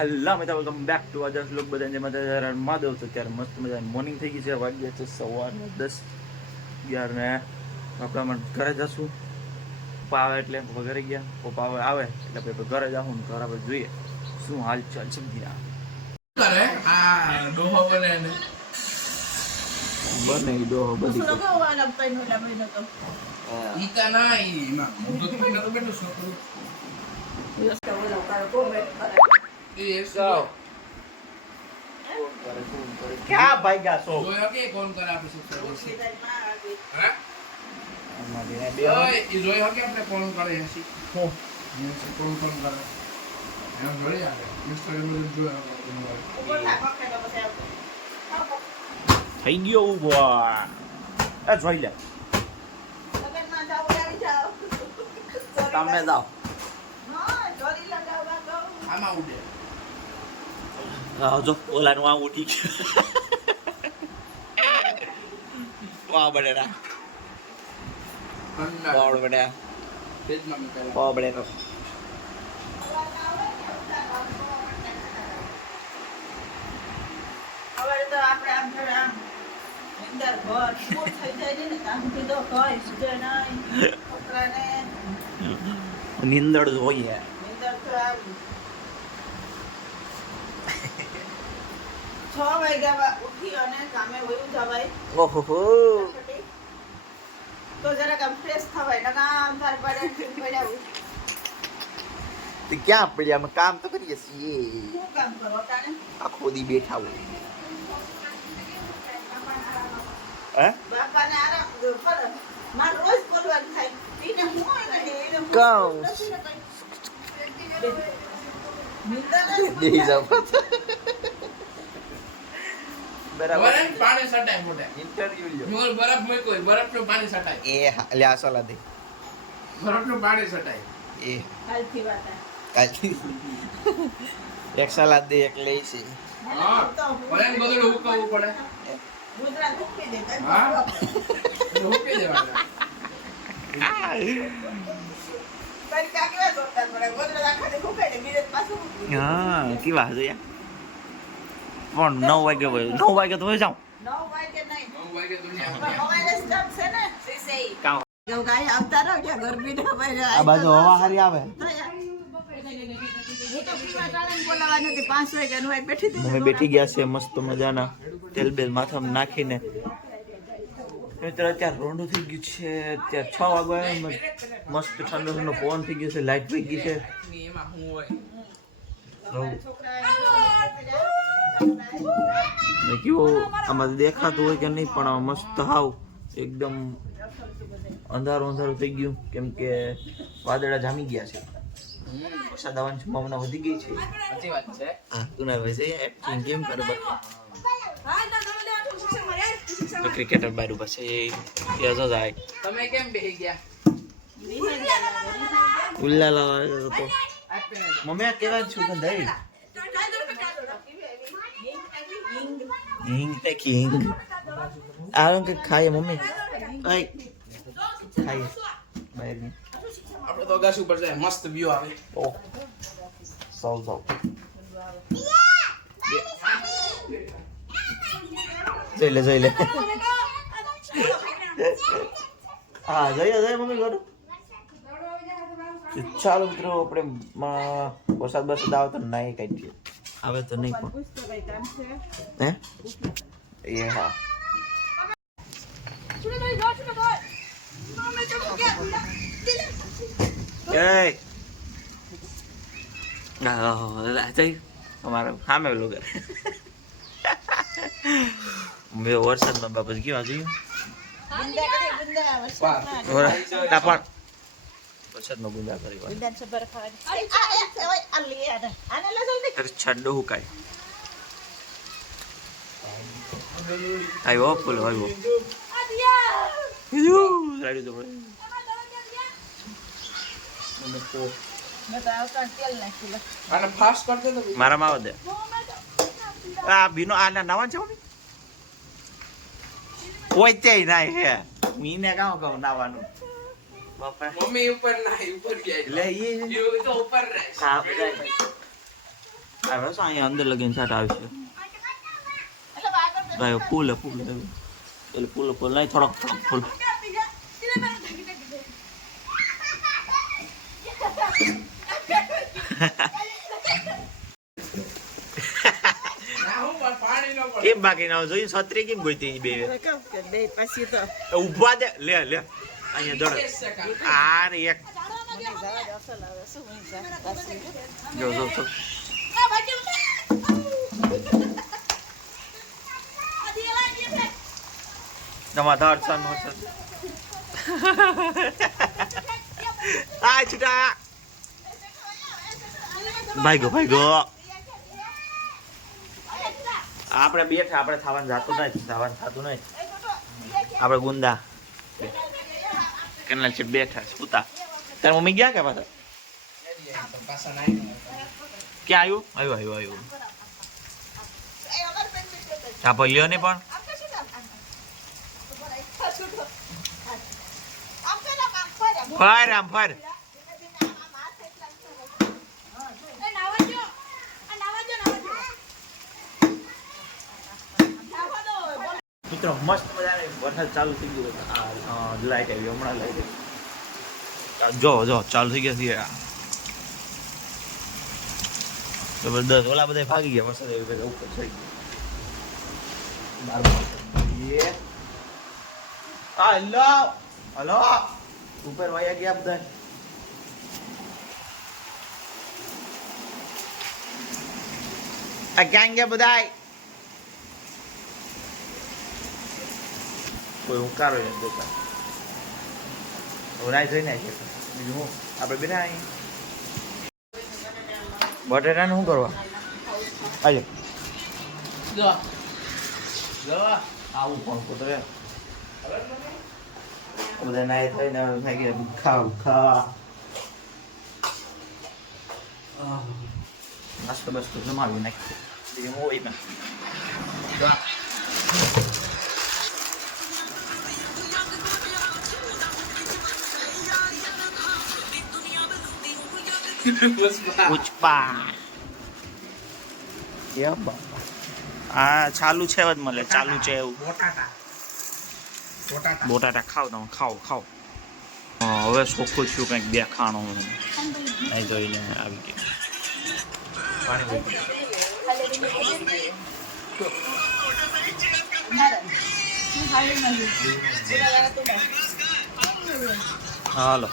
હલ્લા મજા welcome back to other લોક બધાને મજા માધવ તો ત્યારે મસ્ત મજા મોર્નિંગ થઈ ગઈ છે વાગ્યા છે સવારના 10:11 ને આપણે ઘરે જશું પપ્પા આવે એટલે ઘરે ગયા પપ્પા આવે એટલે આપણે ઘરે જાઉં ને ઘર આપણે જોઈએ શું હાલ ચાલ સમજી કરે આ ડોહો બને ને બને ડોહો બધી ઈકા નાઈ માં તો બેઠો છોકરો એ સો ક્યાં ભાઈ ગયા છો જોયો કે કોણ કરે આપણે સબસ્ક્રાઇબર હે અમારે ઓય ઈ જોયો કે આપણે કોણ કરે છે હો કોણ કરે એમ જોઈ આવે ઇન્સ્ટાગ્રામ જોયો થઈ ગયો ઉભો એ જોઈ લે તમે જાઓ આમાં ઉડે જો ઓલાનું આ ઉઠી ગયું વાહ બટેટા ઠંડા વાહ બટેટા ફ્રીજમાં મૂકેલા વાહ બટેટા નીંદર જોઈએ ઓહો તો જરાક આમ ફ્રેશ થવાય ને કામ થાર પડે પડ્યા તે ક્યાં પડ્યા અમે કામ તો કરીએ છીએ શું કામ કરો તાણે આખો દી બેઠા હોય હે બાપાને આરામ દો પર માર રોજ બોલવાનું થાય એને હું એને કામ દે જાવ બરાબર બરફ પાણી સટાય મોટે ઇન્ટરવ્યુ લ્યો મોર બરફ મૂક્યો બરફનું પાણી સટાય એ લે આ સલા દે બરફનું પાણી સટાય એ હાલથી વાત કાચી એક સલાદ દે એક લઈ છે હા ઓરેન બગડું હુકાવવું પડે ગુજરાત મૂકી દે હા હુકી દેવાના પર કાકવા જોતા પડે ગુજરાત આખા દે ફૂકાઈ દે બીજે પાછું હા કી વાત છે પણ 9 વાગે હોય 9 વાગે તો હોય જાઉં 9 વાગે નહીં 9 વાગે દુનિયા પણ હવારે સ્ટોપ છે ને સીસી કામ જો ગાય આવતા રહો કે ગરમી ને ભાઈ આ બાજુ હવા હારી આવે હું તો પીવા ટાળીને બોલાવાની હતી 5 વાગ્યાનું હોય બેઠી હતી અમે બેઠી ગયા છે મસ્ત મજાના તેલ બેલ માથામાં નાખીને મિત્ર અત્યારે રોંડું થઈ ગયું છે અત્યારે 6 વાગ્યા મસ્ત ઠંડો ઠંડો પવન થઈ ગયો છે લાઈટ વહી ગઈ છે એમાં હું હોય કેવું આમાં દેખાતું હોય કે નહીં પણ આમાં મસ્ત હાવ એકદમ અંધારું અંધારું થઈ ગયું કેમ કે વાદળા જામી ગયા છે વરસાદ આવવાની સંભાવના વધી ગઈ છે સાચી વાત છે હા તું ના ભાઈ છે એક્ટિંગ કેમ કરે બાકી ક્રિકેટર બાર ઉપર છે એ જો જાય તમે કેમ બેહી ગયા ઉલ્લા લાવા તો મમ્મી આ કેવા છું કે દઈ હિંગ ને હિંગ આ કે ખાય મમ્મી આય ખાય બહારની આપણે તો અગાસી ઉપર જાય મસ્ત વ્યૂ આવે ઓહ સૌ જઈ લે હા જઈએ મમ્મી ઘર ચાલો મિત્રો આપણે વરસાદ બરસાદ આવે તો નહીં કાઢીએ આવે તો નહીં પણ હે એ હા અમારા સામે લોકો વરસાદમાં બાબત કેવા જોઈએ વરસાદમાં ગુંદા કરી છંડો હુકાય આવ્યો ફૂલ આવ્યો અને ફાસ્ટ કરતે તો મારામાં આવો દે આ ભીનો આ નવા છે મમ્મી કોઈ તે નહીં હે મીને કામ કહું નાવાનું બાપા મમ્મી ઉપર ના ઉપર ગયા લે એ તો ઉપર રહે હા આવે છે અહીંયા અંદર લગીને છાટ આવશે એટલે બહાર કરતો. ભાઈ ફૂલ એટલે ફૂલ નહીં થોડોક ફૂલ કેમ બાકી ના જોયું છત્રી કેમ ગોઈતી બે બે પછી તો ઉભા દે લે અહીંયા દોડ આ રે એક જો તમારા ધાડ સાનો છે આ છુટા ભાઈ ગો આપણે બેઠા આપણે થવાનું જાતું નહીં આપણે ગુંદા કેનાલ છે બેઠા સુતા તાર મમ્મી ગયા કે પાછા ક્યાં આવ્યું આ ભલ્યો ને પણ ફર મિત્રો મસ્ત મજાની વરસાદ ચાલુ થઈ ગયો આ લાઈટ આવી હમણાં લાઈટ જો ચાલુ થઈ ગયા છે જબરદસ્ત ઓલા બધા ભાગી ગયા વરસાદ આવી બધા ઉપર થઈ ગયા હલો ઉપર વાયા ગયા બધા આ ક્યાં ગયા બધા કોઈ હુંકારો નથી દેતા ઓરાય જોઈને છે બીજું હું આપણે બેઠા અહીં બટેટાને શું કરવા આજે આવું પણ તો બધા નાય થઈને થઈ ગયા ખા નાસ્તો બસ્તો જમાવી નાખ્યો બીજું હોય ને પુષ્પા આ ચાલુ છે જ મળે ચાલુ છે એવું બોટાટા ખાવ તમે ખાવ હવે ચોખ્ખું છું કંઈક દેખાણો નહીં જોઈને આવી ગયું હાલો